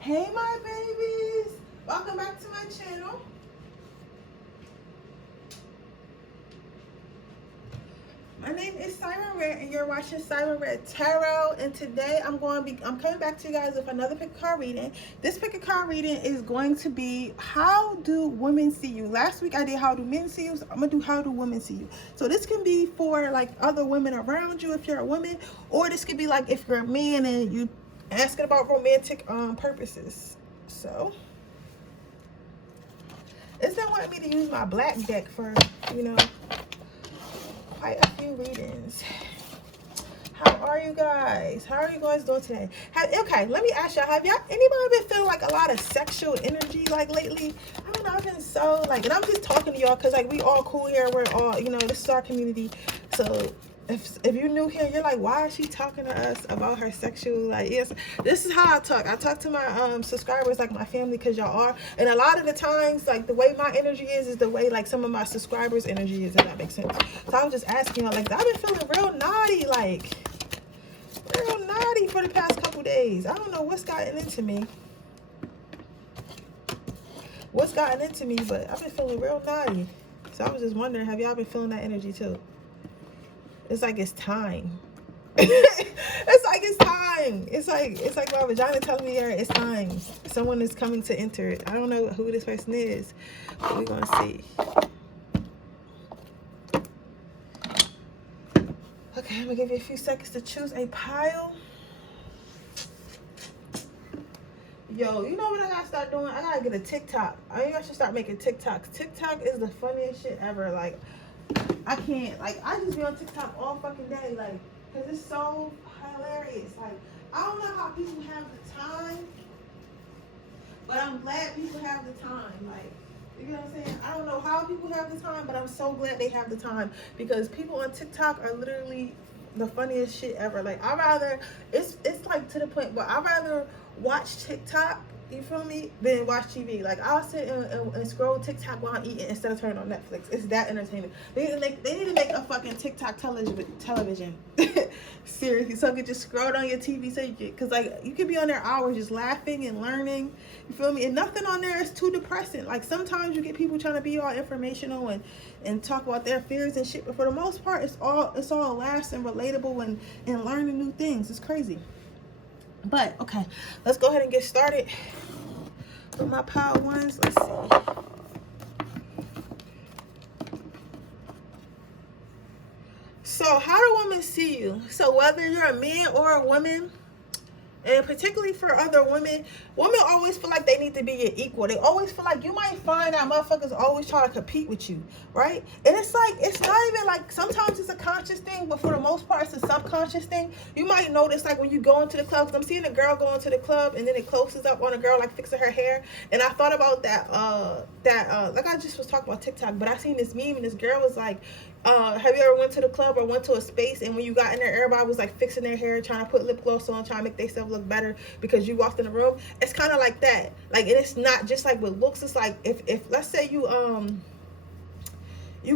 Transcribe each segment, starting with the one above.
Hey my babies, welcome back to my channel. My name is Siren Redd and you're watching Siren Redd Tarot, and today I'm coming back to you guys with another pick a card reading. This pick a card reading is going to be how do women see you. Last week I did how do men see you, so I'm gonna do how do women see you. So this can be for like other women around you if you're a woman, or this could be like if you're a man and you asking about romantic purposes. So it's been wanting me to use my black deck for, you know, quite a few readings. How are you guys? How are you guys doing today? Okay, let me ask y'all, have y'all, anybody been feeling like a lot of sexual energy like lately? I don't know, I've been so like, and I'm just talking to y'all because like we all cool here. We're all, you know, this is our community. So if you're new here, you're like, why is she talking to us about her sexual, like, yes, this is how I talk. I talk to my subscribers like my family, because y'all are, and a lot of the times, like, the way my energy is the way, like, some of my subscribers' energy is, if that makes sense. So I was just asking y'all, like, I've been feeling real naughty, like, real naughty for the past couple days. I don't know what's gotten into me. But I've been feeling real naughty. So I was just wondering, have y'all been feeling that energy too? It's like it's time. It's like it's time. It's like my vagina telling me it's time. Someone is coming to enter it. I don't know who this person is, but we're gonna see. Okay, I'm gonna give you a few seconds to choose a pile. Yo, you know what I gotta start doing? I gotta get a TikTok. I think I should start making TikToks. TikTok is the funniest shit ever. Like, I can't, like, I just be on TikTok all fucking day, like, because it's so hilarious. Like, I don't know how people have the time, but I'm glad people have the time. Like, you know what I'm saying? I don't know how people have the time, but I'm so glad they have the time, because people on TikTok are literally the funniest shit ever. Like, I rather, it's like to the point where I rather watch TikTok, you feel me, than watch TV. Like, I'll sit and scroll TikTok while I'm eating instead of turning on Netflix. It's that entertainment. They need to make a fucking TikTok television. Seriously, so you can just scroll on your TV, so you can, because like you could be on there hours just laughing and learning. You feel me? And nothing on there is too depressing. Like, sometimes you get people trying to be all informational and talk about their fears and shit, but for the most part, it's all laughs and relatable and learning new things. It's crazy. But okay, let's go ahead and get started with my pile ones. Let's see. So how do women see you? So whether you're a man or a woman, and particularly for other women always feel like they need to be your equal. They always feel like, you might find that motherfuckers always try to compete with you, right? And it's like, it's not even like, sometimes it's a conscious thing, but for the most part, it's a subconscious thing. You might notice, like, when you go into the club, 'cause I'm seeing a girl go into the club, and then it closes up on a girl, like, fixing her hair. And I thought about that, like I just was talking about TikTok, but I seen this meme, and this girl was like, have you ever went to the club or went to a space, and when you got in there, everybody was like fixing their hair, trying to put lip gloss on, trying to make themselves look better because you walked in the room? It's kind of like that. Like, and it's not just like with looks. It's like, if let's say you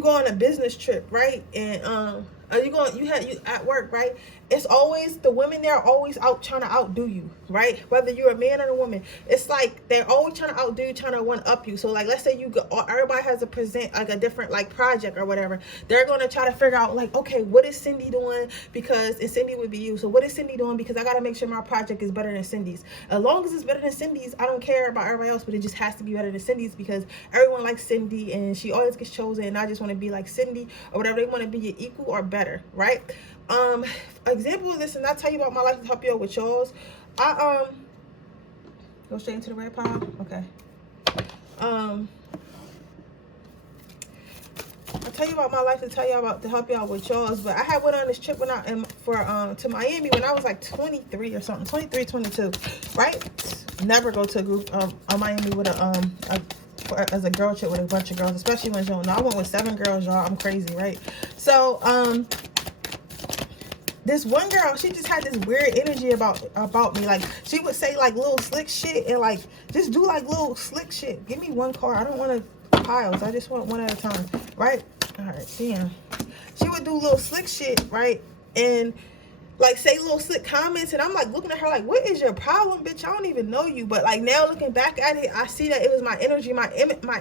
go on a business trip, right? And you at work, right? It's always the women there are always out trying to outdo you, right? Whether you're a man or a woman, it's like they're always trying to outdo you, trying to one up you. So like, let's say everybody has to present like a different like project or whatever. They're gonna try to figure out like, okay, what is Cindy doing? Because and Cindy would be you. So what is Cindy doing? Because I gotta make sure my project is better than Cindy's. As long as it's better than Cindy's, I don't care about everybody else, but it just has to be better than Cindy's, because everyone likes Cindy and she always gets chosen, and I just want to be like Cindy or whatever. They want to be your equal or better, right? Example of this, and I'll tell you about my life to help you out with yours. I go straight into the red pile. Okay. I'll tell you about my life to help you out with yours. But I had went on this trip to Miami when I was like 23 or something, 23, 22, right? Never go to a group Miami with as a girl trip with a bunch of girls, especially when you don't know. I went with 7 girls, y'all. I'm crazy, right? So this one girl, she just had this weird energy about me. Like, she would say like little slick shit and like just do like little slick shit. Give me one card. I don't want piles. I just want one at a time, right? All right, damn. She would do little slick shit, right? And like say little slick comments, and I'm like looking at her like, what is your problem, bitch? I don't even know you. But like now looking back at it, I see that it was my energy. My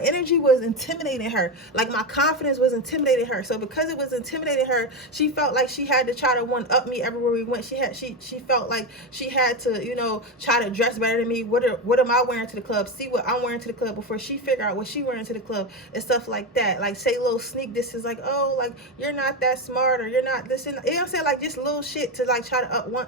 energy was intimidating her. Like my confidence was intimidating her. So because it was intimidating her, she felt like she had to try to one up me everywhere we went. She felt like she had to, you know, try to dress better than me. What am I wearing to the club? See what I'm wearing to the club before she figure out what she wearing to the club and stuff like that. Like say little sneak this is like, oh, like you're not that smart, or you're not this, and you know what I'm saying, like just little shit to like try to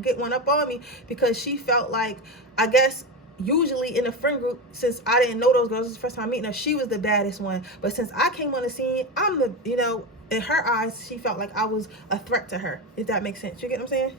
get one up on me, because she felt like, I guess usually in a friend group, since I didn't know those girls, this was the first time meeting her, she was the baddest one. But since I came on the scene, I'm the, you know, in her eyes, she felt like I was a threat to her, if that makes sense. You get what I'm saying?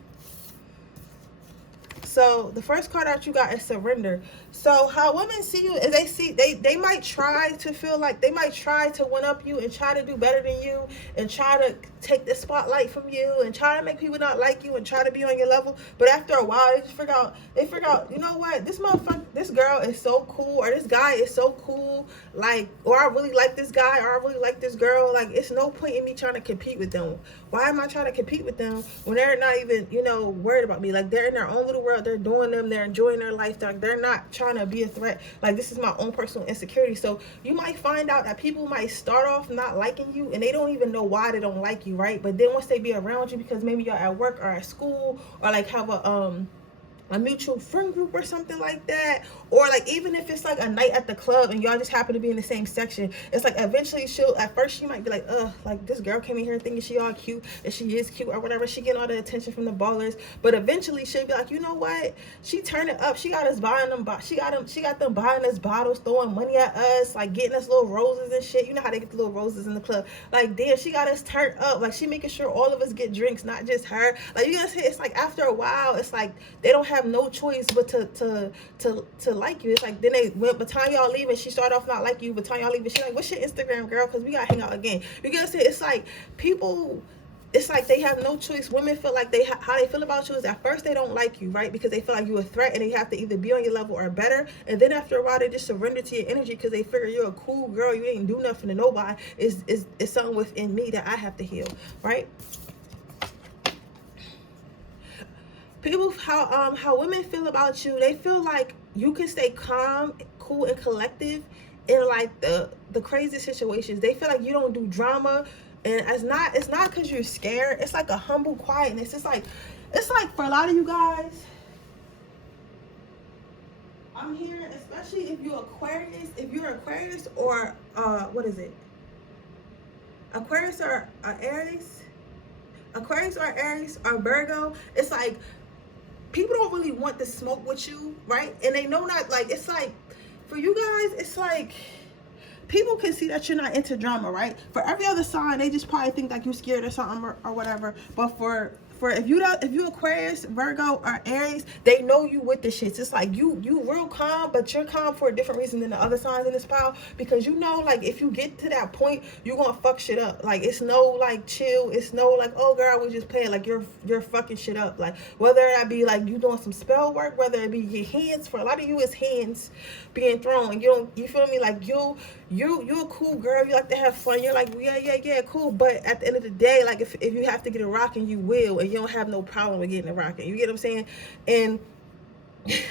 So the first card out you got is surrender. So how women see you is they might try to feel like, they might try to one up you and try to do better than you and try to take the spotlight from you and try to make people not like you and try to be on your level. But after a while, they just figure out, you know what, this motherfucker, this girl is so cool, or this guy is so cool, like, or I really like this guy, or I really like this girl. Like, it's no point in me trying to compete with them. Why am I trying to compete with them when they're not even, you know, worried about me? Like, they're in their own little world, they're doing them, they're enjoying their life, they're not trying to be a threat. Like, this is my own personal insecurity. So you might find out that people might start off not liking you and they don't even know why they don't like you, right? But then once they be around you, because maybe you're at work or at school, or like have a mutual friend group or something like that, or like even if it's like a night at the club and y'all just happen to be in the same section, it's like eventually at first she might be like, like this girl came in here thinking she all cute, and she is cute or whatever, she getting all the attention from the ballers. But eventually she'll be like, you know what, she turned it up, she got us buying them, she got them buying us bottles, throwing money at us, like getting us little roses and shit. You know how they get the little roses in the club? Like, damn, she got us turned up, like she making sure all of us get drinks, not just her. Like, you gotta say, it's like after a while, it's like they don't have no choice but to like you. It's like then by the time y'all leaving, she started off not like you, by the time y'all leaving, she like, what's your Instagram, girl, because we gotta hang out again. You gotta say, it's like people, it's like they have no choice. Women feel like how they feel about you is at first they don't like you, right? Because they feel like you're a threat and they have to either be on your level or better. And then after a while, they just surrender to your energy because they figure you're a cool girl, you ain't do nothing to nobody. It's something within me that I have to heal, right? People, how women feel about you, they feel like you can stay calm, cool, and collective in like the crazy situations. They feel like you don't do drama, and it's not because you're scared. It's like a humble quietness. It's like for a lot of you guys, I'm hearing, especially if you're Aquarius or what is it? Aquarius or Aries? Aquarius or Aries or Virgo. It's like people don't really want to smoke with you, right? And they know not, like, it's like, for you guys, it's like, people can see that you're not into drama, right? For every other sign, they just probably think like you're scared or something or whatever. But for if you Aquarius, Virgo, or Aries, they know you with the shits. It's like you real calm, but you're calm for a different reason than the other signs in this pile, because you know, like, if you get to that point, you're gonna fuck shit up. Like, it's no like chill, it's no like, oh girl, we just playing. Like, you're fucking shit up. Like, whether that be like you doing some spell work, whether it be your hands, for a lot of you it's hands being thrown. You feel me? Like, you're a cool girl, you like to have fun, you're like, yeah, cool. But at the end of the day, like, if you have to get a rocking, you will, and you don't have no problem with getting a rocking. You get what I'm saying? And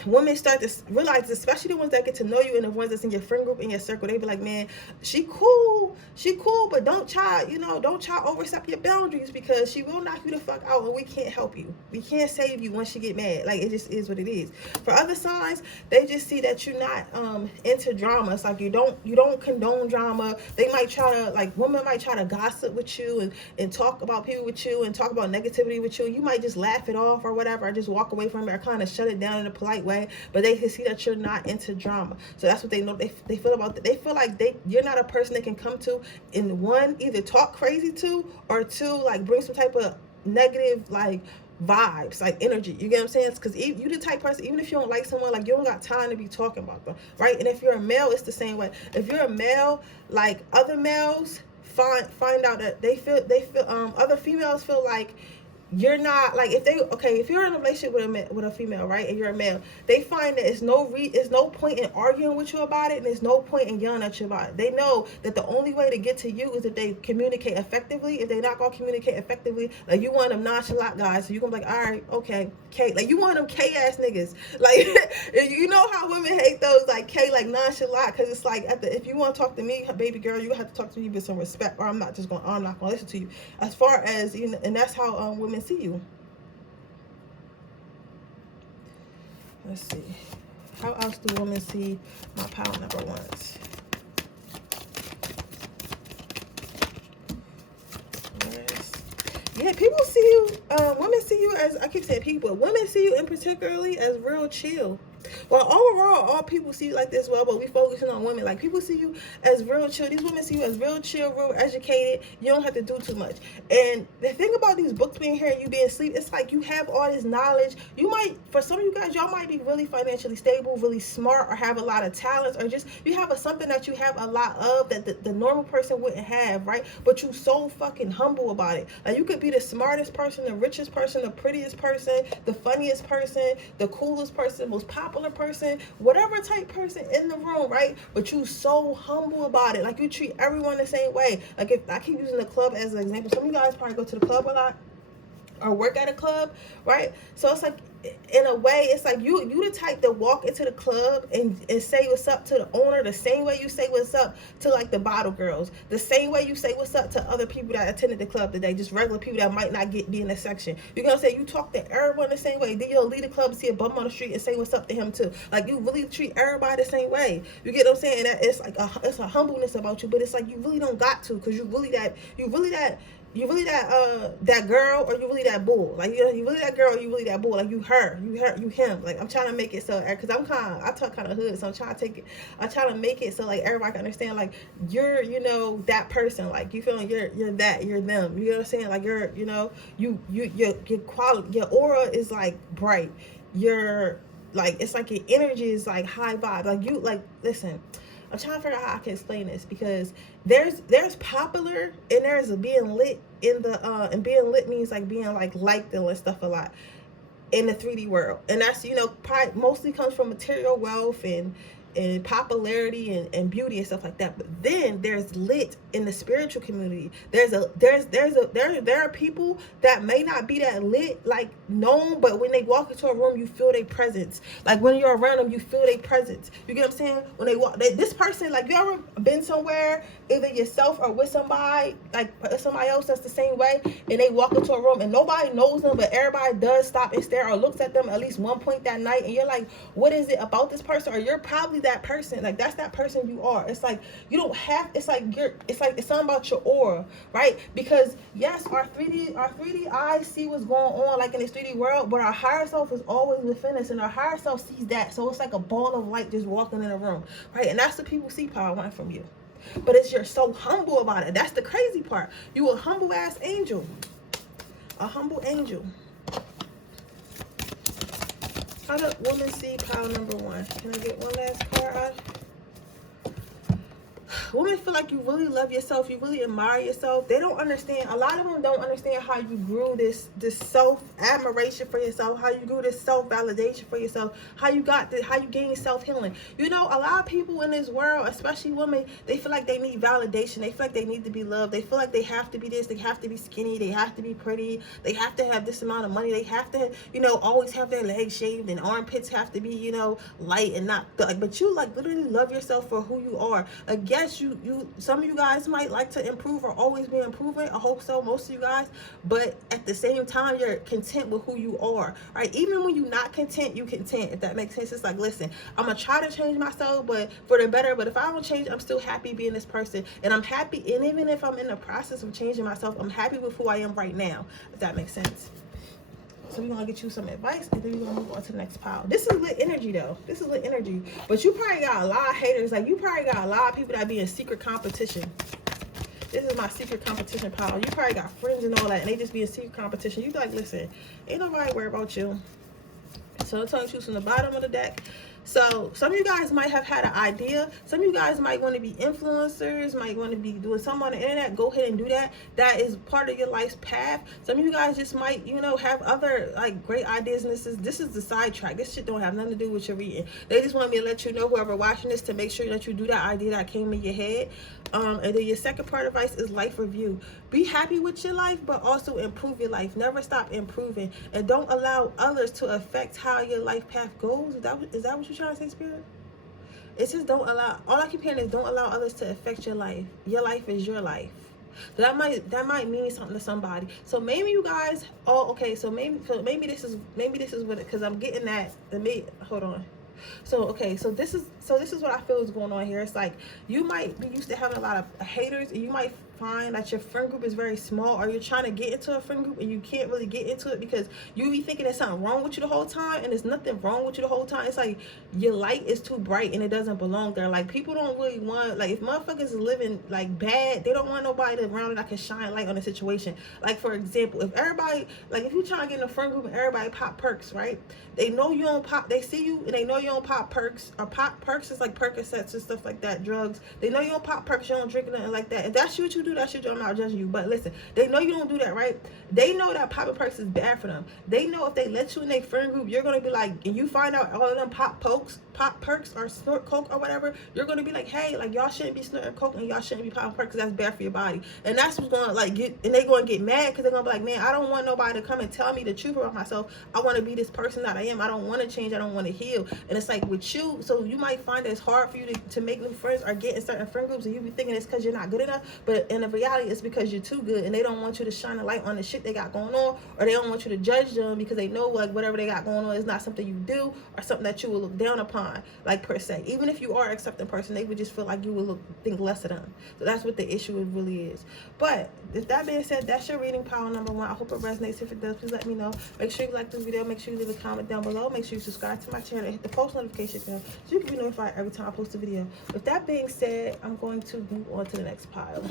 women start to realize, especially the ones that get to know you and the ones that's in your friend group, in your circle, they be like, man, she cool, but don't try overstep your boundaries, because she will knock you the fuck out and we can't help you. We can't save you once she get mad. Like, it just is what it is. For other signs, they just see that you're not into drama. It's like you don't condone drama. They might try to, like, women might try to gossip with you and talk about people with you and talk about negativity with you. You might just laugh it off or whatever, or just walk away from it, or kind of shut it down in a polite way. But they can see that you're not into drama. So that's what they know. They feel about that. They feel like you're not a person they can come to and, one, either talk crazy to, or two, like, bring some type of negative, like, vibes, like energy. You get what I'm saying? Because you the type person, even if you don't like someone, like, you don't got time to be talking about them, right? And if you're a male, it's the same way. If you're a male, like, other males find out that they feel other females feel like you're not like, if you're in a relationship with a female, right, and you're a male, they find that it's no point in arguing with you about it, and there's no point in yelling at you about it. They know that the only way to get to you is if they communicate effectively. If they're not gonna communicate effectively, like, you want them nonchalant guys, so you're gonna be like, all right, okay, K, like, you want them K ass niggas, like, you know how women hate those, like, K, like, nonchalant, because it's like, if you want to talk to me, baby girl, you have to talk to me with some respect, or I'm not gonna listen to you. As far as, you know, and that's how women see you. Let's see. How else do women see my power number ones? Yeah, people see you, women see you as, I keep saying people, women see you in particularly as real chill. Well, overall, all people see you like this, well, but we focusing on women. Like, people see you as real chill. These women see you as real chill, real educated. You don't have to do too much. And the thing about these books being here and you being asleep, it's like you have all this knowledge. You might, for some of you guys, y'all might be really financially stable, really smart, or have a lot of talents, or just you have something that you have a lot of that the normal person wouldn't have, right? But you so fucking humble about it. Like, you could be the smartest person, the richest person, the prettiest person, the funniest person, the coolest person, most popular person, whatever type person in the room, right? But you so humble about it. Like, you treat everyone the same way. Like, if I keep using the club as an example, some of you guys probably go to the club a lot or work at a club, right? So it's like, in a way, it's like you the type to walk into the club and say what's up to the owner the same way you say what's up to, like, the bottle girls, the same way you say what's up to other people that attended the club today, just regular people that might not be in the section. You're gonna say you talk to everyone the same way. Then you'll leave the club, see a bum on the street, and say what's up to him too. Like, you really treat everybody the same way. You get what I'm saying? That it's like it's a humbleness about you, but it's like you really don't got to, because you really that girl, or you really that bull. Like, you really that girl, or you really that bull. Like, you him. Like, I'm trying to make it so, because I talk kind of hood, so I'm trying to make it so, like, everybody can understand, like, you're, you know, that person. Like, you feel like you're that, you're them. You know what I'm saying? Like, you're, you know, your quality, your aura is, like, bright. You're, like, it's like your energy is, like, high vibe. Like, you, like, listen, I'm trying to figure out how I can explain this, because there's popular and there's being lit in the and being lit means, like, being, like, liked and stuff a lot in the 3D world. And that's, you know, probably mostly comes from material wealth and popularity and beauty and stuff like that. But then there's lit in the spiritual community. There are people that may not be that lit, like, known, but when they walk into a room, you feel their presence. Like, when you're around them, you feel their presence. You get what I'm saying? When they walk, this person, like, you ever been somewhere, either yourself or with somebody, like somebody else that's the same way, and they walk into a room and nobody knows them, but everybody does stop and stare or looks at them at least one point that night, and you're like, what is it about this person? Or you're probably that person. Like, that's that person you are. It's like, you don't have, it's something about your aura, right? Because yes, our 3D eyes see what's going on, like, in this 3D world, but our higher self is always within us, and our higher self sees that. So it's like a ball of light just walking in a room, right? And that's the people see power one from you. But you're so humble about it. That's the crazy part. You a humble ass angel. A humble angel. How do women see power number one? Can I get one last card out? Women feel like you really love yourself, you really admire yourself. They don't understand, a lot of them don't understand how you grew this self-admiration for yourself, how you grew this self-validation for yourself, how you gained self-healing. You know, a lot of people in this world, especially women, they feel like they need validation. They feel like they need to be loved. They feel like they have to be this, they have to be skinny, they have to be pretty, they have to have this amount of money, they have to, you know, always have their legs shaved, and armpits have to be, you know, light and not, like, but you, like, literally love yourself for who you are. Like, yes, some of you guys might like to improve or always be improving. I hope so, most of you guys. But at the same time, you're content with who you are, right? Even when you're not content, you content, if that makes sense. It's like, listen, I'm gonna try to change myself, but for the better. But if I don't change, I'm still happy being this person, and I'm happy. And even if I'm in the process of changing myself, I'm happy with who I am right now, if that makes sense. So we're going to get you some advice, and then we're going to move on to the next pile. This is lit energy, though. This is lit energy. But you probably got a lot of haters. Like, you probably got a lot of people that be in secret competition. This is my secret competition pile. You probably got friends and all that, and they just be in secret competition. You be like, listen, ain't nobody worry about you. So I'm telling you from the bottom of the deck. So some of you guys might have had an idea. Some of you guys might want to be influencers, might want to be doing something on the internet. Go ahead and do that. That is part of your life's path. Some of you guys just might, you know, have other like great ideas. And this is the sidetrack. This shit don't have nothing to do with your reading. They just want me to let you know, whoever watching this, to make sure that you do that idea that came in your head. And then your second part of advice is life review. Be happy with your life, but also improve your life. Never stop improving, and don't allow others to affect how your life path goes. Is that what you're trying to say, Spirit? It says don't allow. All I keep hearing is don't allow others to affect your life. Your life is your life. So that might mean something to somebody. So maybe you guys. Oh, okay. So maybe this is what it. Because I'm getting that. Hold on. So okay, so this is what I feel is going on here. It's like you might be used to having a lot of haters, and you might find that your friend group is very small, or you're trying to get into a friend group and you can't really get into it because you be thinking there's something wrong with you the whole time, and there's nothing wrong with you the whole time. It's like your light is too bright and it doesn't belong there. Like people don't really want, like if motherfuckers is living like bad, they don't want nobody around that can shine light on the situation. Like for example, if everybody, like if you try to get in a friend group and everybody pop perks, right? They know you don't pop, they see you and they know you don't pop perks, or pop perks is like Percocets and stuff like that, drugs. They know you don't pop perks, you don't drink nothing like that. If that's what you do, that shit, I'm not judging you. But listen, they know you don't do that, right? They know that popping perks is bad for them. They know if they let you in their friend group, you're gonna be like, and you find out all of them pop perks or snort coke or whatever, you're gonna be like, hey, like y'all shouldn't be snorting coke and y'all shouldn't be popping perks because that's bad for your body. And that's what's gonna like get, and they gonna get mad because they're gonna be like, man, I don't want nobody to come and tell me the truth about myself. I want to be this person that I am. I don't want to change. I don't want to heal. And it's like with you, so you might find it's hard for you to make new friends or get in certain friend groups, and you be thinking it's because you're not good enough, but in the reality it's because you're too good, and they don't want you to shine a light on the shit they got going on, or they don't want you to judge them because they know like whatever they got going on is not something you do or something that you will look down upon, like per se. Even if you are an accepting person, they would just feel like you will think less of them. So that's what the issue really is. But if that being said, that's your reading pile number 1. I hope it resonates. If it does, please let me know. Make sure you like this video. Make sure you leave a comment down below. Make sure you subscribe to my channel and hit the post notification bell so you can be notified every time I post a video. With that being said, I'm going to move on to the next pile.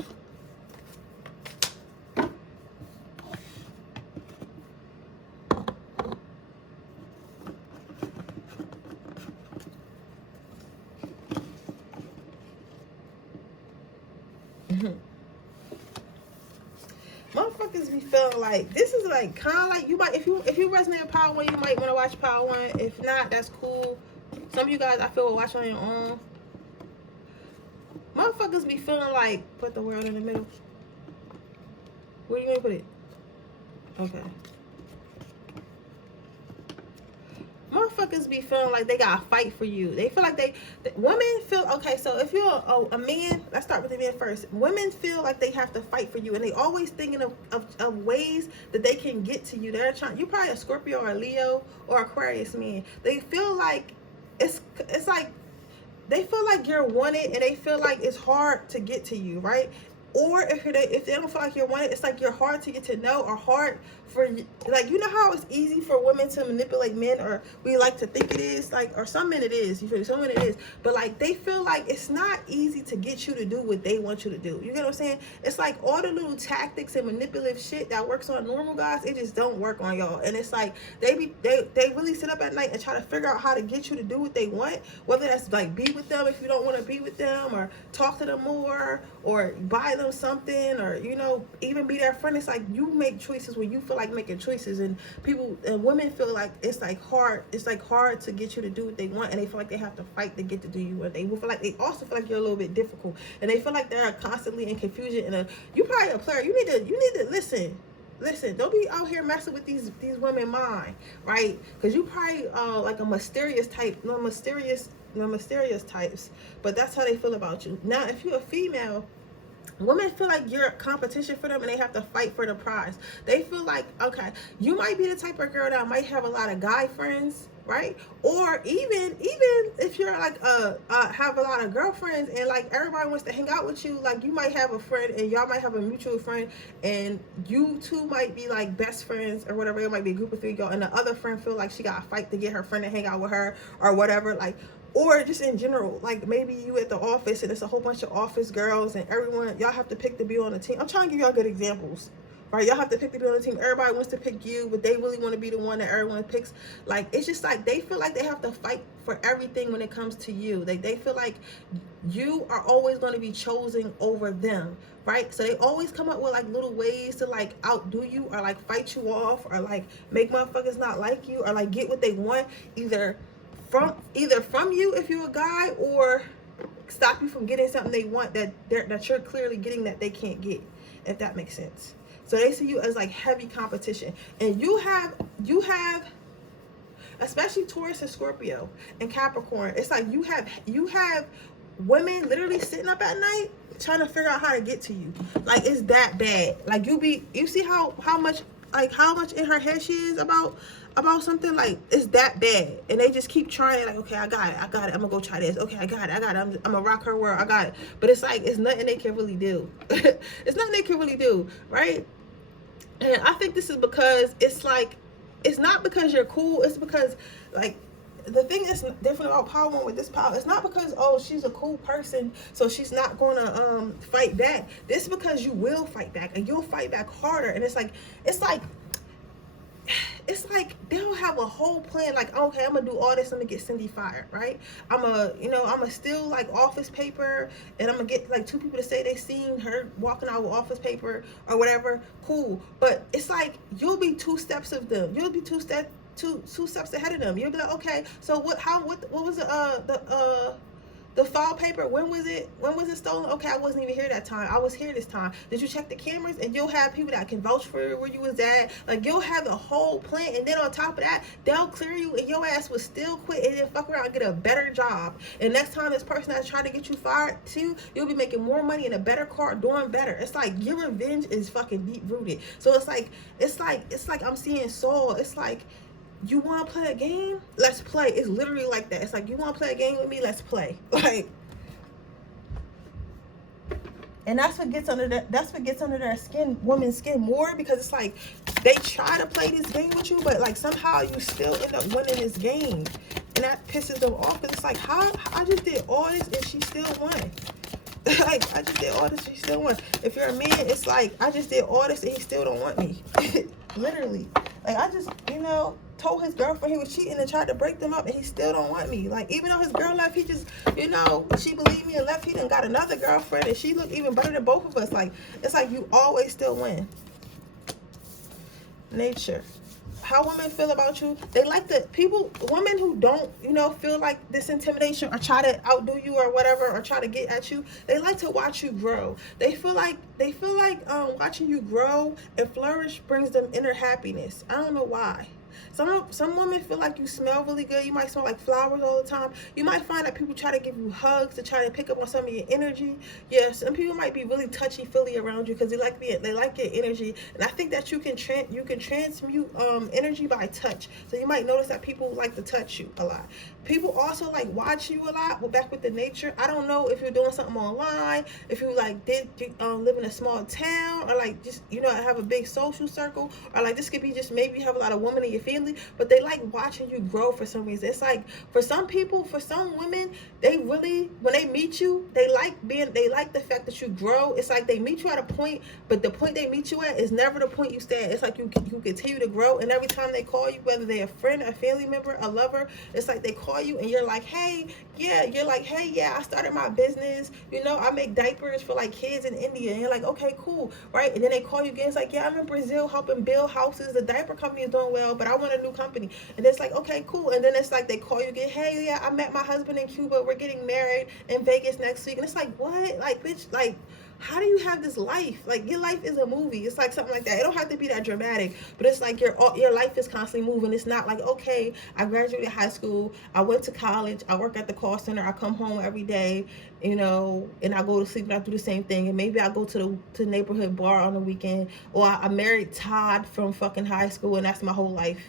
Motherfuckers be feeling like this is like kind of like you might, if you resonate with Power 1, you might want to watch Power 1. If not, that's cool. Some of you guys I feel will watch on your own. Motherfuckers be feeling like, put the world in the middle. Where you gonna put it? Okay. Motherfuckers be feeling like they gotta fight for you. They feel like women feel, okay, so if you're a man, let's start with the men first. Women feel like they have to fight for you, and they always thinking of ways that they can get to you. They're trying, you're probably a Scorpio or a Leo or Aquarius man. They feel like it's like they feel like you're wanted, and they feel like it's hard to get to you, right? Or if they don't feel like you're wanted, it's like you're hard to get to know, or hard for, like, you know how it's easy for women to manipulate men, or we like to think it is, like, or some men it is, you feel, some men it is, but like they feel like it's not easy to get you to do what they want you to do. You get what I'm saying? It's like all the little tactics and manipulative shit that works on normal guys, it just don't work on y'all. And it's like they really sit up at night and try to figure out how to get you to do what they want, whether that's like be with them if you don't want to be with them, or talk to them more, or buy them something, or, you know, even be their friend. It's like you make choices when you feel like making choices, and women feel like it's like hard to get you to do what they want, and they feel like they have to fight to get to do you what they feel like. They also feel like you're a little bit difficult, and they feel like they're constantly in confusion, and you probably a player. You need to listen, don't be out here messing with these women mind, right? Because you probably like a mysterious type, no mysterious types, but that's how they feel about you. Now if you're a female, women feel like you're a competition for them, and they have to fight for the prize. They feel like, okay, you might be the type of girl that might have a lot of guy friends, right? Or even if you're like have a lot of girlfriends, and like everybody wants to hang out with you, like you might have a friend, and y'all might have a mutual friend, and you two might be like best friends or whatever. It might be a group of 3 girls, and the other friend feel like she got to fight to get her friend to hang out with her or whatever, like. Or just in general, like maybe you at the office and it's a whole bunch of office girls, and everyone, y'all have to pick to be on the team. I'm trying to give y'all good examples, right? Y'all have to pick to be on the team. Everybody wants to pick you, but they really want to be the one that everyone picks. Like, it's just like they feel like they have to fight for everything when it comes to you. They feel like you are always going to be chosen over them, right? So they always come up with like little ways to like outdo you, or like fight you off, or like make motherfuckers not like you, or like get what they want either from you if you're a guy, or stop you from getting something they want that you're clearly getting that they can't get, if that makes sense. So they see you as like heavy competition, and you have especially Taurus and Scorpio and Capricorn. It's like you have women literally sitting up at night trying to figure out how to get to you. Like, it's that bad. Like, you see how much in her head she is about something. Like, it's that bad, and they just keep trying. Like, okay, I got it, I'm gonna go try this. Okay, I got it, I'm gonna rock her world, I got it. But it's like, it's nothing they can really do. It's nothing they can really do, right? And I think this is because it's like, it's not because you're cool. It's because, like, the thing that's different about Power One with this power, it's not because, oh, she's a cool person, so she's not gonna fight back. This is because you will fight back, and you'll fight back harder. And it's like they'll have a whole plan. Like, okay, I'm gonna do all this, I'm gonna get Cindy fired, right? I'm gonna steal like office paper, and I'm gonna get like 2 people to say they seen her walking out with office paper or whatever. Cool. But it's like, you'll be 2 steps of them. You'll be two steps ahead of them. You'll be like, okay, so what was the file paper, when was it stolen? Okay, I wasn't even here that time, I was here this time. Did you check the cameras? And you'll have people that can vouch for where you was at. Like, you'll have the whole plan, and then on top of that, they'll clear you, and your ass will still quit and then fuck around and get a better job. And next time this person that's trying to get you fired too, you'll be making more money in a better car, doing better. It's like your revenge is fucking deep rooted. So it's like I'm seeing Saul. It's like, you want to play a game? Let's play. It's literally like that. It's like, you want to play a game with me? Let's play. Like, and that's what gets under their skin, women's skin, more, because it's like they try to play this game with you, but like somehow you still end up winning this game, and that pisses them off. Because it's like, how I just did all this and she still won. Like, I just did all this and she still won. If you're a man, it's like, I just did all this and he still don't want me. Literally. Like, I just, told his girlfriend he was cheating and tried to break them up, and he still don't want me. Like, even though his girl left, he just, she believed me and left. He done got another girlfriend, and she looked even better than both of us. Like, it's like, you always still win. Nature. How women feel about you, they like women who don't, feel like this intimidation or try to outdo you or whatever, or try to get at you, they like to watch you grow. They feel like watching you grow and flourish brings them inner happiness. I don't know why. Some women feel like you smell really good. You might smell like flowers all the time. You might find that people try to give you hugs to try to pick up on some of your energy. Yeah, some people might be really touchy-feely around you because they like your energy. And I think that you can transmute energy by touch. So you might notice that people like to touch you a lot. People also like watch you a lot. Well, back with the nature, I don't know if you're doing something online, if you like did live in a small town, or like just have a big social circle, or like this could be just maybe you have a lot of women in your family, but they like watching you grow for some reason. It's like, for some people, for some women, they really, when they meet you, they like the fact that you grow. It's like they meet you at a point, but the point they meet you at is never the point you stay at. It's like you continue to grow, and every time they call you, whether they're a friend, a family member, a lover, it's like they call you and you're like, hey, yeah, I started my business, I make diapers for like kids in India, and you're like, okay, cool, right? And then they call you again, it's like, yeah, I'm in Brazil helping build houses, the diaper company is doing well, but I want a new company. And it's like, okay, cool. And then it's like they call you again, hey, yeah, I met my husband in Cuba, we're getting married in Vegas next week. And it's like, what? Like, bitch, like, how do you have this life? Like, your life is a movie. It's like something like that. It don't have to be that dramatic, but it's like your life is constantly moving. It's not like, okay, I graduated high school, I went to college, I work at the call center, I come home every day, and I go to sleep and I do the same thing, and maybe I go to the neighborhood bar on the weekend, or I married Todd from fucking high school, and that's my whole life.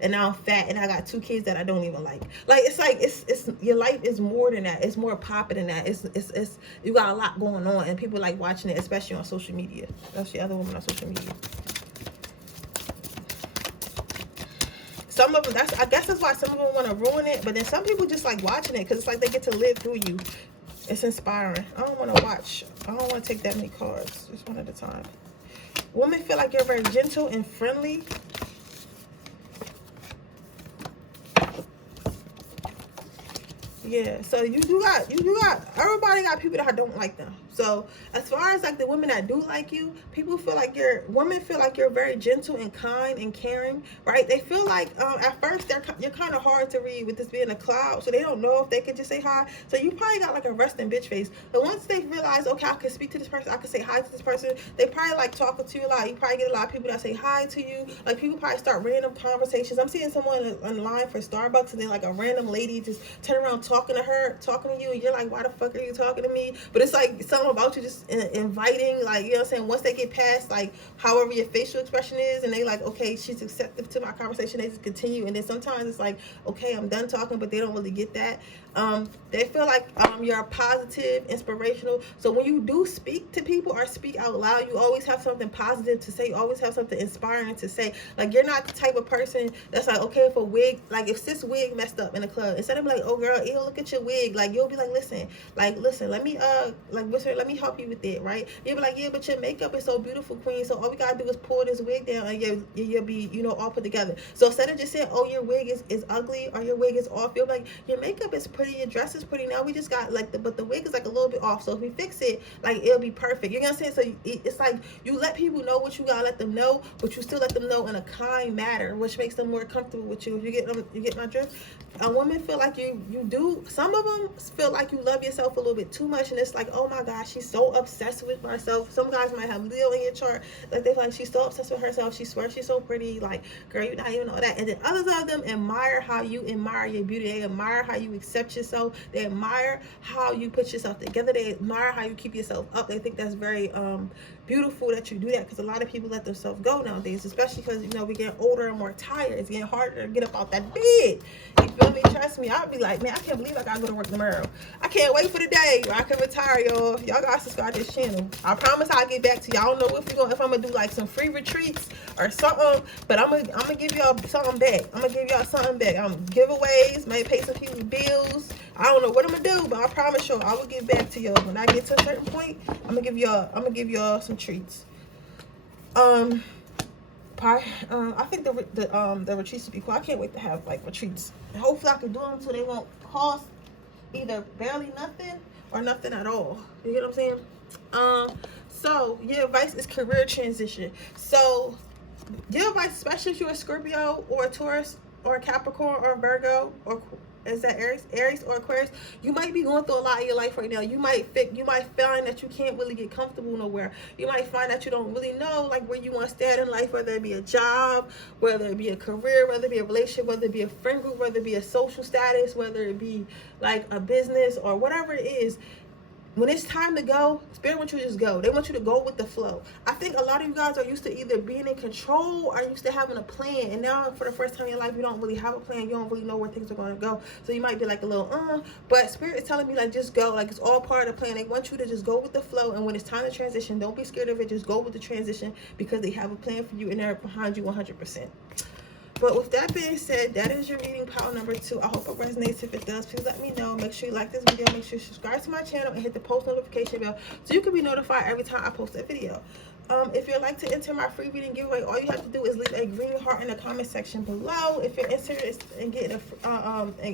And now I'm fat and I got 2 kids that I don't even like. Like, it's your life is more than that. It's more popping than that. It's you got a lot going on, and people like watching it, especially on social media. That's the other woman on social media. Some of them, I guess that's why some of them want to ruin it, but then some people just like watching it because it's like they get to live through you. It's inspiring. I don't want to watch. I don't want to take that many cards. Just one at a time. Women feel like you're very gentle and friendly. Yeah, so you got everybody got people that don't like them. So as far as like the women that do like you, women feel like you're very gentle and kind and caring, right? They feel like at first you're kind of hard to read with this being a cloud, so they don't know if they can just say hi. So you probably got like a resting bitch face. But once they realize, okay, I can speak to this person, I can say hi to this person, they probably like talking to you a lot. You probably get a lot of people that say hi to you. Like people probably start random conversations. I'm seeing someone online for Starbucks, and then like a random lady just turn around talking to you, and you're like, why the fuck are you talking to me? But it's like something about you just inviting, like, you know what I'm saying? Once they get past like however your facial expression is, and they like, okay, she's acceptive to my conversation, they just continue. And then sometimes it's like, okay, I'm done talking, but they don't really get that. They feel like you're positive, inspirational. So when you do speak to people or speak out loud, you always have something positive to say. You always have something inspiring to say. Like you're not the type of person that's like, okay, if a wig, like if sis wig messed up in the club, instead of like, oh girl, ew, look at your wig, like you'll be like, listen, let me let me help you with it, right? You'll be like, yeah, but your makeup is so beautiful, queen. So all we gotta do is pull this wig down, and you'll be, you know, all put together. So instead of just saying, oh, your wig is ugly or your wig is off, you'll be like, your makeup is pretty, your dress is pretty. Now we just got like but the wig is like a little bit off. So if we fix it, like it'll be perfect. You know what I'm saying? So it's like you let people know what you gotta let them know, but you still let them know in a kind manner, which makes them more comfortable with you. If you get my drift. A woman feel like you do. Some of them feel like you love yourself a little bit too much, and it's like, oh my gosh, she's so obsessed with herself. Some guys might have Leo in your chart, like they feel like she's so obsessed with herself. She swears she's so pretty. Like, girl, you not even know that. And then others of them admire how you admire your beauty. They admire how you accept yourself. They admire how you put yourself together. They admire how you keep yourself up. They think that's very beautiful that you do that, because a lot of people let themselves go nowadays, especially because, you know, we get older and more tired. It's getting harder to get up out that bed. You feel me? Trust me, I'll be like, man, I can't believe I gotta go to work tomorrow. I can't wait for the day where I can retire, y'all. Y'all gotta subscribe to this channel. I promise I'll get back to y'all. I don't know if I'm gonna do like some free retreats or something, but I'm gonna give y'all something back. I'm gonna give y'all something back. Giveaways, maybe pay some people's bills. I don't know what I'm gonna do, but I promise y'all I will get back to y'all when I get to a certain point. I'm gonna give y'all some treats. I think the retreats would be cool. I can't wait to have like retreats. And hopefully I can do them so they won't cost either barely nothing or nothing at all. You get what I'm saying? So your advice is career transition. So your advice, especially if you're a Scorpio or a Taurus or a Capricorn or a Virgo, or is that Aries or Aquarius, you might be going through a lot in your life right now. You might find that you can't really get comfortable nowhere. You might find that you don't really know like where you want to stand in life, whether it be a job, whether it be a career, whether it be a relationship, whether it be a friend group, whether it be a social status, whether it be like a business or whatever it is. When it's time to go, Spirit wants you to just go. They want you to go with the flow. I think a lot of you guys are used to either being in control or used to having a plan. And now for the first time in your life, you don't really have a plan. You don't really know where things are going to go. So you might be like a little, but Spirit is telling me like, just go. Like it's all part of the plan. They want you to just go with the flow. And when it's time to transition, don't be scared of it. Just go with the transition because they have a plan for you and they're behind you 100%. But with that being said, that is your reading pile number 2. I hope it resonates. If it does, please let me know. Make sure you like this video. Make sure you subscribe to my channel and hit the post notification bell so you can be notified every time I post a video. If you'd like to enter my free reading giveaway, all you have to do is leave a green heart in the comment section below. If you're interested in getting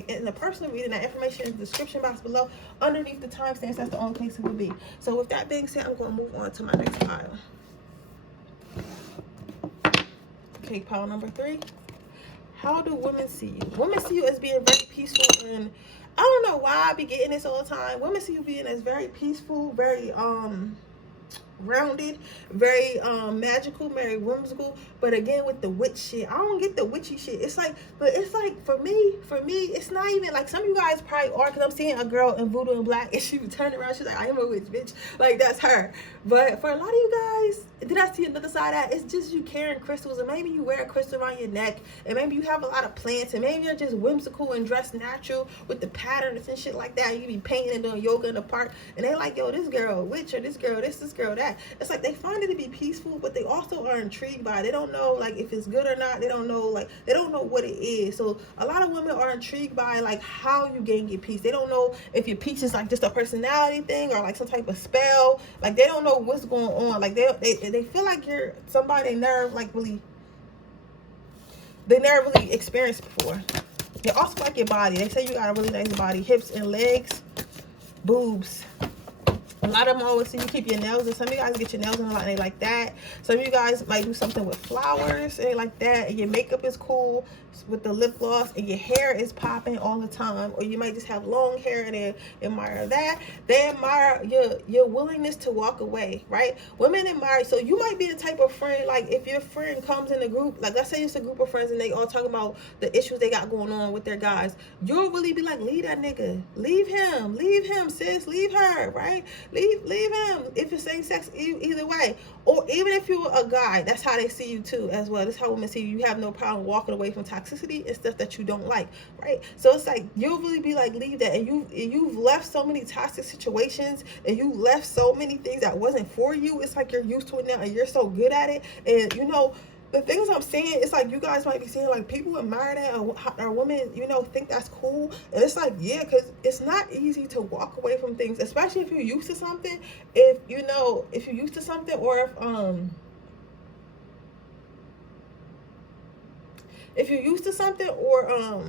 in a personal reading, that information is in the description box below underneath the timestamps. That's the only place it will be. So with that being said, I'm going to move on to my next pile. Okay, pile number 3. How do women see you? Women see you as being very peaceful, and I don't know why I be getting this all the time. Women see you being as very peaceful, very rounded, very magical, very whimsical. But again, with the witch shit, I don't get the witchy shit. It's like for me, it's not even like some of you guys probably are, because I'm seeing a girl in Voodoo and Black and she turned around, she's like, I am a witch, bitch. Like that's her. But for a lot of you guys, did I see another side of that? It's just you carrying crystals, and maybe you wear a crystal around your neck, and maybe you have a lot of plants, and maybe you're just whimsical and dressed natural with the patterns and shit like that. You be painting and doing yoga in the park, and they like, yo, this girl a witch, or this girl this girl that. that. It's like they find it to be peaceful, but they also are intrigued by it. They don't know like if it's good or not. They don't know what it is. So a lot of women are intrigued by like how you gain your peace. They don't know if your peace is like just a personality thing or like some type of spell. Like they don't know what's going on. Like they feel like you're somebody they never really experienced before. They also like your body. They say you got a really nice body, hips and legs, boobs. A lot of them always see you keep your nails, and some of you guys get your nails in a lot and they like that. Some of you guys might do something with flowers and they like that, and your makeup is cool with the lip gloss, and your hair is popping all the time, or you might just have long hair and they admire that. They admire your willingness to walk away, right? Women admire, so you might be the type of friend, like if your friend comes in a group, like let's say it's a group of friends and they all talking about the issues they got going on with their guys, you'll really be like, leave that nigga, leave him sis, leave her, right? Leave him. If it's same sex, either way. Or even if you're a guy, that's how they see you too as well. That's how women see you. You have no problem walking away from toxicity and stuff that you don't like, right? So it's like you'll really be like, leave that. And you've left so many toxic situations, and you left so many things that wasn't for you. It's like you're used to it now and you're so good at it. And you know, the things I'm saying, it's like you guys might be saying like people admire that, or women, you know, think that's cool. And it's like, yeah, because it's not easy to walk away from things, especially if you're used to something. If you're used to something, or if you're used to something, or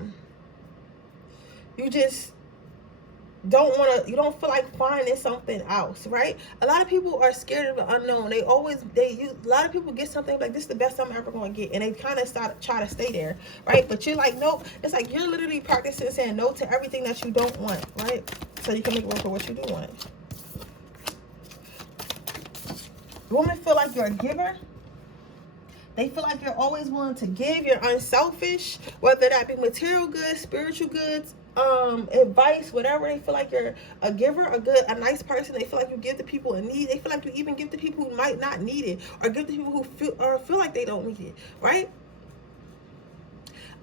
you just you don't feel like finding something else, right? A lot of people are scared of the unknown. A lot of people get something like, this is the best I'm ever going to get, and they kind of try to stay there, right? But you're like, nope. It's like you're literally practicing saying no to everything that you don't want, right? So you can make room for what you do want. Women feel like you're a giver. They feel like you're always willing to give. You're unselfish, whether that be material goods, spiritual goods, advice, whatever. They feel like you're a giver, a nice person. They feel like you give to people in need. They feel like you even give to people who might not need it, or give to people who feel like they don't need it, right?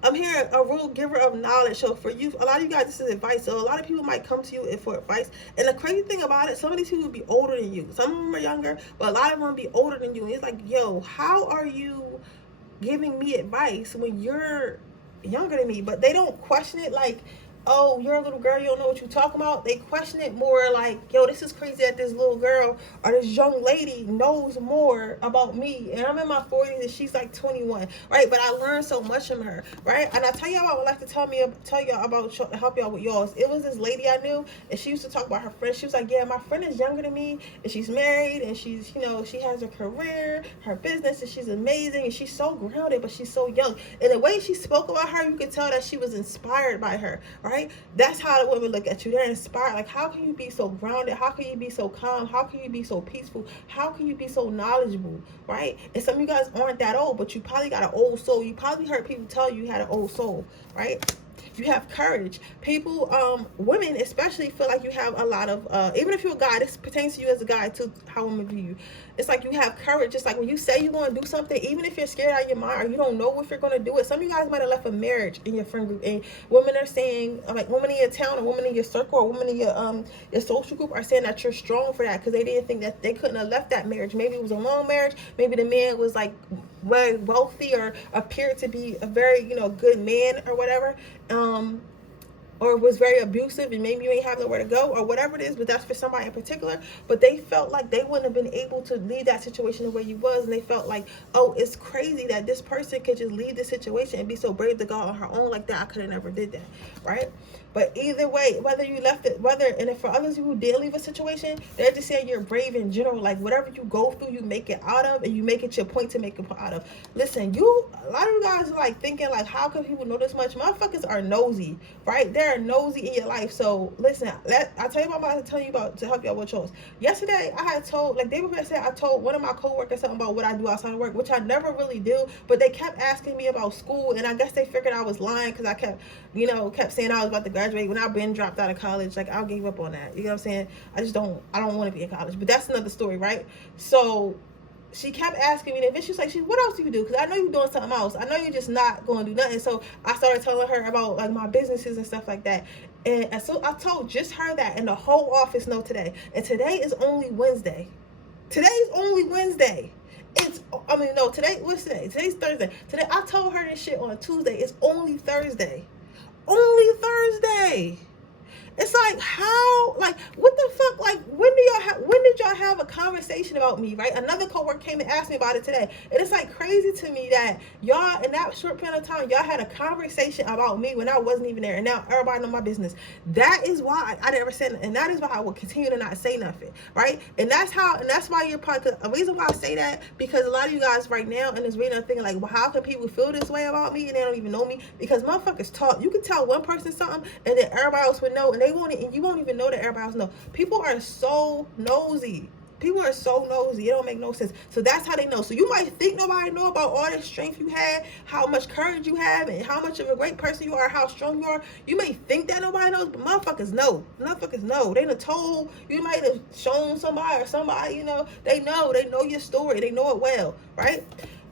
I'm here, a real giver of knowledge. So for you, a lot of you guys, this is advice. So a lot of people might come to you for advice. And the crazy thing about it, some of these people will be older than you. Some of them are younger, but a lot of them will be older than you. And it's like, yo, how are you giving me advice when you're younger than me? But they don't question it like, oh, you're a little girl, you don't know what you're talking about. They question it more like, yo, this is crazy that this little girl or this young lady knows more about me, and I'm in my 40s and she's like 21, right? But I learned so much from her, right? And I tell y'all, I would like to tell y'all about, help y'all with y'all. It was this lady I knew, and she used to talk about her friends. She was like, yeah, my friend is younger than me, and she's married, and she's, you know, she has a career, her business, and she's amazing, and she's so grounded, but she's so young. And the way she spoke about her, you could tell that she was inspired by her, right? That's how the women look at you. They're inspired. Like, how can you be so grounded? How can you be so calm? How can you be so peaceful? How can you be so knowledgeable, right? And some of you guys aren't that old, but you probably got an old soul. You probably heard people tell you had an old soul, right? You have courage. People, women especially, feel like you have a lot of, even if you're a guy, this pertains to you as a guy too, how women view you. It's like you have courage. It's like when you say you're going to do something, even if you're scared out of your mind or you don't know if you're going to do it. Some of you guys might have left a marriage in your friend group, and women are saying, like women in your town or women in your circle or women in your social group are saying that you're strong for that, because they didn't think that they couldn't have left that marriage. Maybe it was a long marriage. Maybe the man was like very wealthy or appeared to be a very, you know, good man or whatever. Or was very abusive, and maybe you ain't have nowhere to go or whatever it is, but that's for somebody in particular. But they felt like they wouldn't have been able to leave that situation the way you was, and they felt like, oh, it's crazy that this person could just leave the situation and be so brave to go on her own like that. I could have never did that, right? But either way, whether you left it, and if for others who did leave a situation, they're just saying you're brave in general. Like whatever you go through, you make it out of, and you make it your point to make it out of. Listen, a lot of you guys are like thinking like, how can people know this much? Motherfuckers are nosy, right? They're nosy in your life. So listen, I'll tell you about what I was telling you about to help you out with yours. Yesterday, I had told, like day before yesterday, I told one of my coworkers something about what I do outside of work, which I never really do, but they kept asking me about school, and I guess they figured I was lying because I kept saying I was about to graduate when I've been dropped out of college. Like, I'll give up on that. You know what I'm saying? I don't want to be in college, but that's another story, right? So she kept asking me, and then she was like, what else do you do? Because I know you're doing something else. I know you're just not going to do nothing. So I started telling her about like my businesses and stuff like that. And so I told just her that, and the whole office know today. And today is only Wednesday. Today's only Wednesday. No, what's today? Today's Thursday. Today, I told her this shit on Tuesday. It's only Thursday. Only Thursday. It's like, how, like, what the fuck, like, when did y'all have a conversation about me, right? Another coworker came and asked me about it today, and it's like crazy to me that y'all, in that short period of time, y'all had a conversation about me when I wasn't even there, and now everybody know my business. That is why I never said, and that is why I will continue to not say nothing, right? And that's why you're probably, the reason why I say that, because a lot of you guys right now in this video are thinking like, well, how can people feel this way about me and they don't even know me? Because motherfuckers talk. You can tell one person something, and then everybody else would know, and they won't, and you won't even know that everybody else know. People are so nosy. People are so nosy. It don't make no sense. So that's how they know. So you might think nobody know about all the strength you had, how much courage you have, and how much of a great person you are, how strong you are. You may think that nobody knows, but motherfuckers know. Motherfuckers know. They done told, you might have shown somebody or somebody, you know, they know your story. They know it well, right?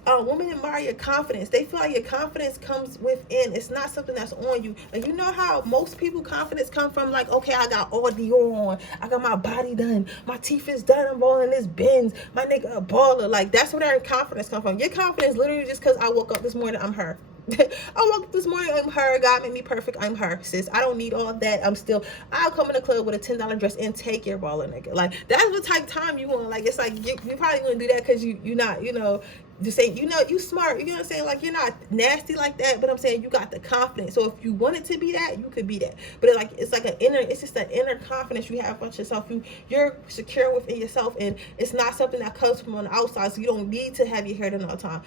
Women admire your confidence. They feel like your confidence comes within. It's not something that's on you. And you know how most people confidence come from, like, okay, I got all Dior on, I got my body done, my teeth is done, I'm rolling this Benz, my nigga a baller. Like, that's where their confidence come from. Your confidence literally just because I woke up this morning, I'm her. I woke up this morning, I'm her. God made me perfect, I'm her, sis. I don't need all of that. I'll come in the club with a $10 dress and take your baller, nigga. Like, that's the type of time you want. Like, it's like you probably wouldn't do that because you're not, you know, just say, you know, you smart, you know what I'm saying? Like, you're not nasty like that, but I'm saying you got the confidence. So if you wanted to be that, you could be that. But it's just an inner confidence you have about yourself. You're secure within yourself, and it's not something that comes from on the outside. So you don't need to have your hair done all the time.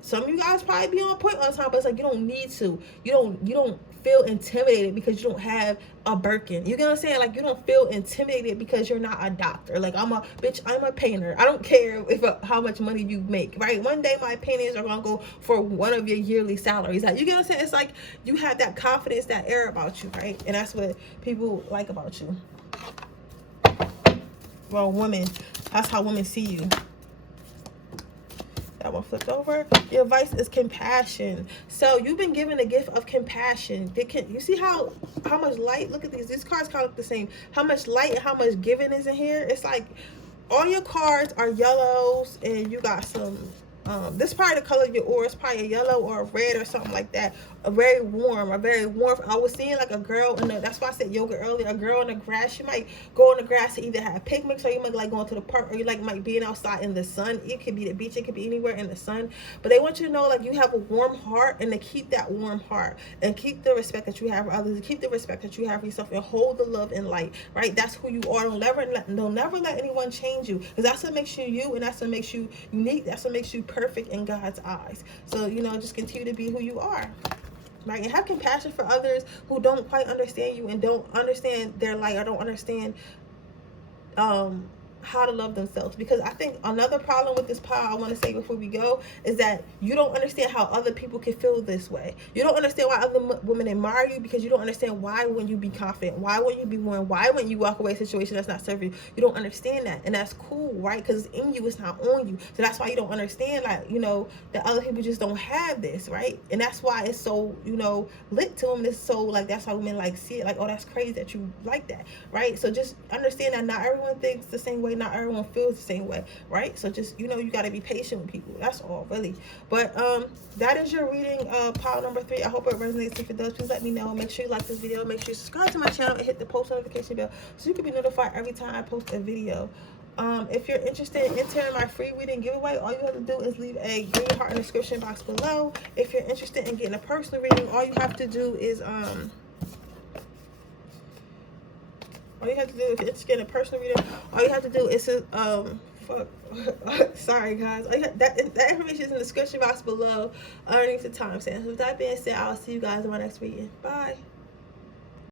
Some of you guys probably be on point all the time, but it's like you don't need to. You don't feel intimidated because you don't have a Birkin. You get what I'm saying? Like, you don't feel intimidated because you're not a doctor. Like, I'm a painter. I don't care how much money you make, right? One day my paintings are gonna go for one of your yearly salaries. Like, you get what I'm saying? It's like you have that confidence, that air about you, right? And that's what people like about you. Well, women, that's how women see you. That one flipped over. Your vice is compassion. So you've been given the gift of compassion. You see how much light? Look at these cards kind of look the same. How much light and how much giving is in here. It's like all your cards are yellows, and you got some this probably the color of your aura is probably a yellow or a red or something like that. A very warm. I was seeing like a girl that's why I said yoga earlier. A girl in the grass. You might go in the grass to either have picnics, or you might like going to the park, or you like might being outside in the sun. It could be the beach. It could be anywhere in the sun. But they want you to know, like, you have a warm heart, and to keep that warm heart and keep the respect that you have for others, and keep the respect that you have for yourself, and hold the love and light. Right? That's who you are. Don't never let anyone change you, because that's what makes you you, and that's what makes you unique. That's what makes you perfect in God's eyes. So, you know, just continue to be who you are. Right? And have compassion for others who don't quite understand you and don't understand their light, or don't understand how to love themselves. Because I think another problem with this pile I want to say before we go is that you don't understand how other people can feel this way. You don't understand why other women admire you, because you don't understand why when you be confident, why when you be warm, why when you walk away a situation that's not serving you. You don't understand that, and that's cool, right? Because it's in you, it's not on you. So that's why you don't understand, like, you know, that other people just don't have this, right? And that's why it's so, you know, lit to them. It's so, like, that's how women like see it, like, oh, that's crazy that you like that, right? So just understand that not everyone thinks the same way, not everyone feels the same way, right? So just, you know, you got to be patient with people. That's all, really. But that is your reading, pile number 3. I hope it resonates. If it does, please let me know. Make sure you like this video. Make sure you subscribe to my channel and hit the post notification bell so you can be notified every time I post a video. If you're interested in entering my free reading giveaway, all you have to do is leave a green heart in the description box below. If you're interested in getting a personal reading, all you have to do is sorry guys, that information is in the description box below underneath the timestamp. So with that being said, I'll see you guys in my next reading. Bye.